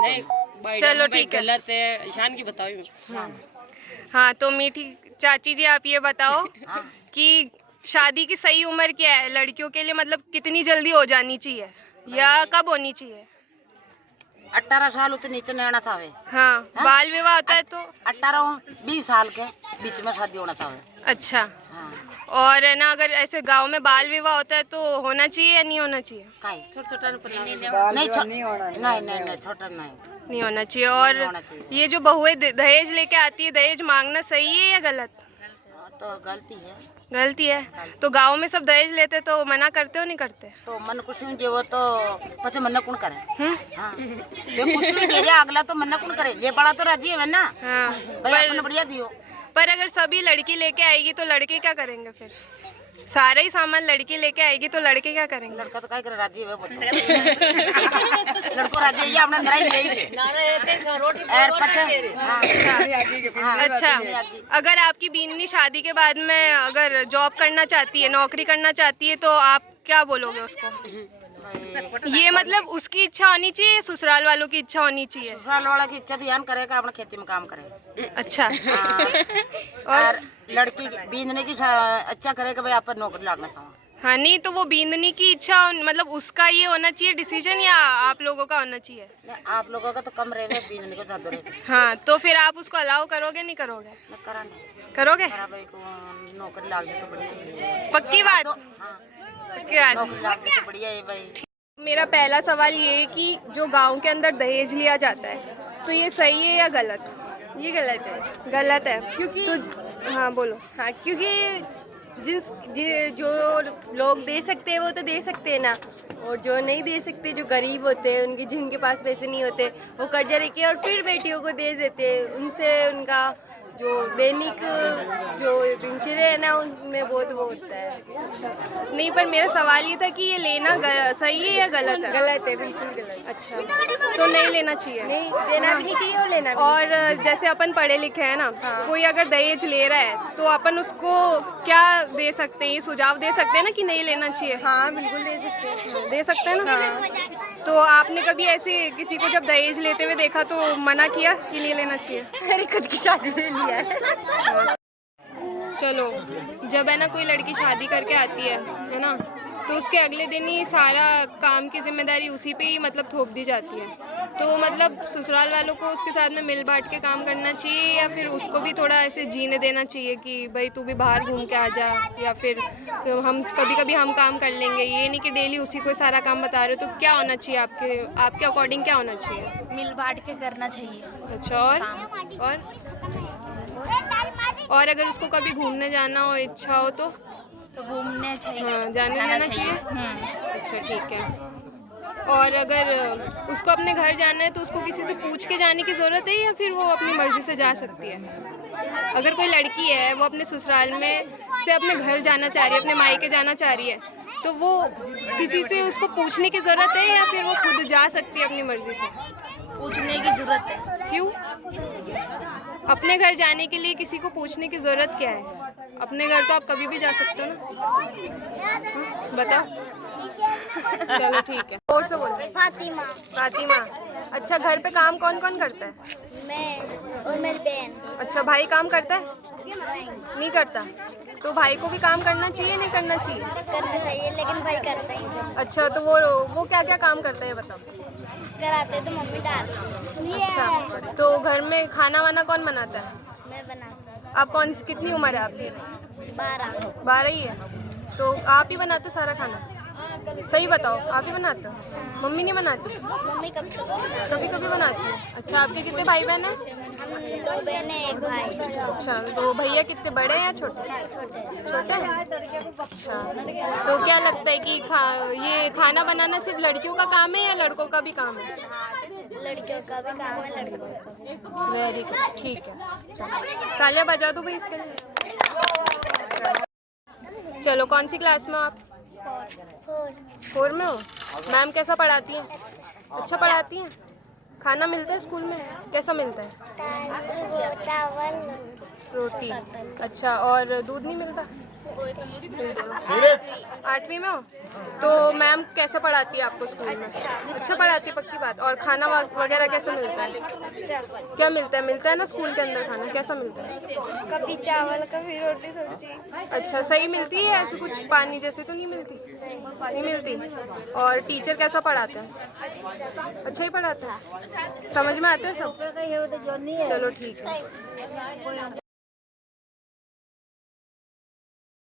नहीं चलो ठीक है, गलत है। ईशान की बताओ। हाँ तो मीठी चाची जी आप ये बताओ कि शादी की सही उम्र क्या है लड़कियों के लिए, मतलब कितनी जल्दी हो जानी चाहिए या कब होनी चाहिए? 18 साल उतने नीचे नहीं आना चाहिए। हाँ, बाल विवाह होता है तो 18-20 साल के बीच में शादी होना चाहिए। अच्छा। हाँ। और है ना, अगर ऐसे गांव में बाल विवाह होता है तो होना चाहिए या नहीं होना चाहिए? छोटा नहीं छोटा नहीं होना चाहिए। और ये जो बहुएं दहेज लेके आती है, दहेज मांगना सही है या गलत? तो गलती है। गलती है। तो गांव में सब दहेज लेते तो मना करते हो नहीं करते? तो मन कुछ नहीं देवो तो पचे मन्ना कौन करे। हाँ। ये कुछ नहीं दे रहा अगला तो मन्ना कौन करे, ये बड़ा तो राजी है ना। हाँ। भाई अपने बढ़िया दियो। पर अगर सभी लड़की लेके आएगी तो लड़के क्या करेंगे फिर? सारा ही सामान लड़की लेके आएगी तो लड़के क्या करेंगे? लड़का तो क्या करे, राजी है लड़को राजी है अपना नराई लेके अच्छा। अगर आपकी बीनी शादी के बाद में अगर जॉब करना चाहती है, नौकरी करना चाहती है, तो आप क्या बोलोगे उसको? ये मतलब उसकी इच्छा होनी चाहिए, ससुराल वालों की इच्छा होनी चाहिए? ससुराल वाला की इच्छा ध्यान करेगा, अपना खेती में काम करे। अच्छा। और लड़की बींदने की अच्छा करेगा भाई, आप नौकरी लगना चाहो। हाँ, नहीं तो वो बींदनी की इच्छा मतलब उसका ये होना चाहिए डिसीजन या आप लोगों का होना चाहिए? आप लोगों का तो कम रहेगा, बींदने को ज्यादा रहेगा। हाँ, तो फिर आप उसको अलाउ करोगे नहीं करोगे? करोगे? भाई को नौकरी लग जाए तो बढ़िया। पक्की बात? पक्की बात। नौकरी लग जाए तो बढ़िया है भाई। मेरा पहला सवाल ये है कि जो गांव के अंदर दहेज लिया जाता है तो ये सही है या गलत? ये गलत है। गलत है क्योंकि हाँ बोलो। हाँ, क्योंकि जो लोग दे सकते हैं वो तो दे सकते हैं ना, और जो नहीं दे सकते, जो गरीब होते हैं, उनके जिनके पास पैसे नहीं होते, वो कर्जा लेके और फिर बेटियों को दे देते हैं। उनसे उनका जो दैनिक जो दिनचर्या है ना, उनमें बहुत वो होता है। अच्छा। नहीं, पर मेरा सवाल ये था कि ये लेना सही है या गलत है? गलत है, बिल्कुल गलत। अच्छा, तो नहीं लेना चाहिए? नहीं, देना भी नहीं चाहिए और लेना भी। और जैसे अपन पढ़े लिखे हैं ना, कोई अगर दहेज ले रहा है तो अपन उसको क्या दे सकते हैं, ये सुझाव दे सकते हैं ना कि नहीं लेना चाहिए? हाँ, बिल्कुल दे सकते हैं। दे सकते हैं ना। तो आपने कभी ऐसे किसी को जब दहेज लेते हुए देखा तो मना किया कि नहीं लेना चाहिए? मेरी खुद की शादी में लिया है। चलो, जब है ना कोई लड़की शादी करके आती है ना, तो उसके अगले दिन ही सारा काम की जिम्मेदारी उसी पे ही मतलब थोप दी जाती है। तो मतलब ससुराल वालों को उसके साथ में मिल बांट के काम करना चाहिए या फिर उसको भी थोड़ा ऐसे जीने देना चाहिए कि भाई तू भी बाहर घूम के आ जा, या फिर तो हम कभी हम काम कर लेंगे, ये नहीं कि डेली उसी को सारा काम बता रहे हो? तो क्या होना चाहिए आपके अकॉर्डिंग, क्या होना चाहिए? मिल बांट के करना चाहिए। अच्छा। और अगर उसको कभी घूमने जाना हो, इच्छा हो तो घूमने चाहिए। हाँ, जाने देना चाहिए। अच्छा, ठीक है। और अगर उसको अपने घर जाना है तो उसको किसी से पूछ के जाने की ज़रूरत है या फिर वो अपनी मर्ज़ी से जा सकती है? अगर कोई लड़की है वो अपने ससुराल में से अपने घर जाना चाह रही है, अपने मायके जाना चाह रही है, तो वो किसी से उसको पूछने की ज़रूरत है या फिर वो खुद जा सकती है अपनी मर्ज़ी से? पूछने की जरूरत है। क्यों? अपने घर जाने के लिए किसी को पूछने की ज़रूरत क्या है? अपने घर तो आप कभी भी जा सकते हो ना। बताओ। चलो ठीक है। और से बोलो। फातिमा। फातिमा। अच्छा, घर पे काम कौन कौन करता है? मैं और मेरी बहन। अच्छा, भाई काम करता है? नहीं करता। तो भाई को भी काम करना चाहिए नहीं करना चाहिए? करना चाहिए, लेकिन भाई करता ही नहीं। अच्छा, तो वो क्या क्या काम करता है बताओ? कराते तो मम्मी डालती। अच्छा, तो घर में खाना वाना कौन बनाता है? मैं बनाता हूँ। आप कितनी उम्र है आपकी? 12 ही है। तो आप ही बनाते हो सारा खाना? सही बताओ, आप ही बनाते हो? मम्मी नहीं बनाती? मम्मी कभी कभी बनाती है। अच्छा, आपके कितने भाई बहन हैं? हम 2 बहनें 1 भाई। अच्छा, तो भैया कितने बड़े हैं या छोटे? छोटे हैं। अच्छा, तो क्या लगता है कि ये खाना बनाना सिर्फ लड़कियों का काम है या लड़कों का भी काम है? लड़कियों का भी काम है, लड़कों का भी। वेरी गुड, ठीक है। तालियां बजा दो भाई इसके लिए। चलो, कौन सी क्लास में आप? 4 में हो। मैम कैसा पढ़ाती हैं? अच्छा पढ़ाती हैं। खाना मिलता है स्कूल में? कैसा मिलता है? चावल रोटी। अच्छा, और दूध नहीं मिलता? 8वीं में हो? तो मैम कैसा पढ़ाती है आपको स्कूल में? अच्छा पढ़ाती है, पक्की बात। और खाना वगैरह कैसा मिलता है? क्या मिलता है ना स्कूल के अंदर खाना? कैसा मिलता है? कभी चावल कभी रोटी सब्जी। अच्छा, सही मिलती है? ऐसे कुछ पानी जैसे तो नहीं मिलती? नहीं मिलती। और टीचर कैसा पढ़ाते हैं? अच्छा ही पढ़ाते हैं? समझ में आता है सब? चलो ठीक है।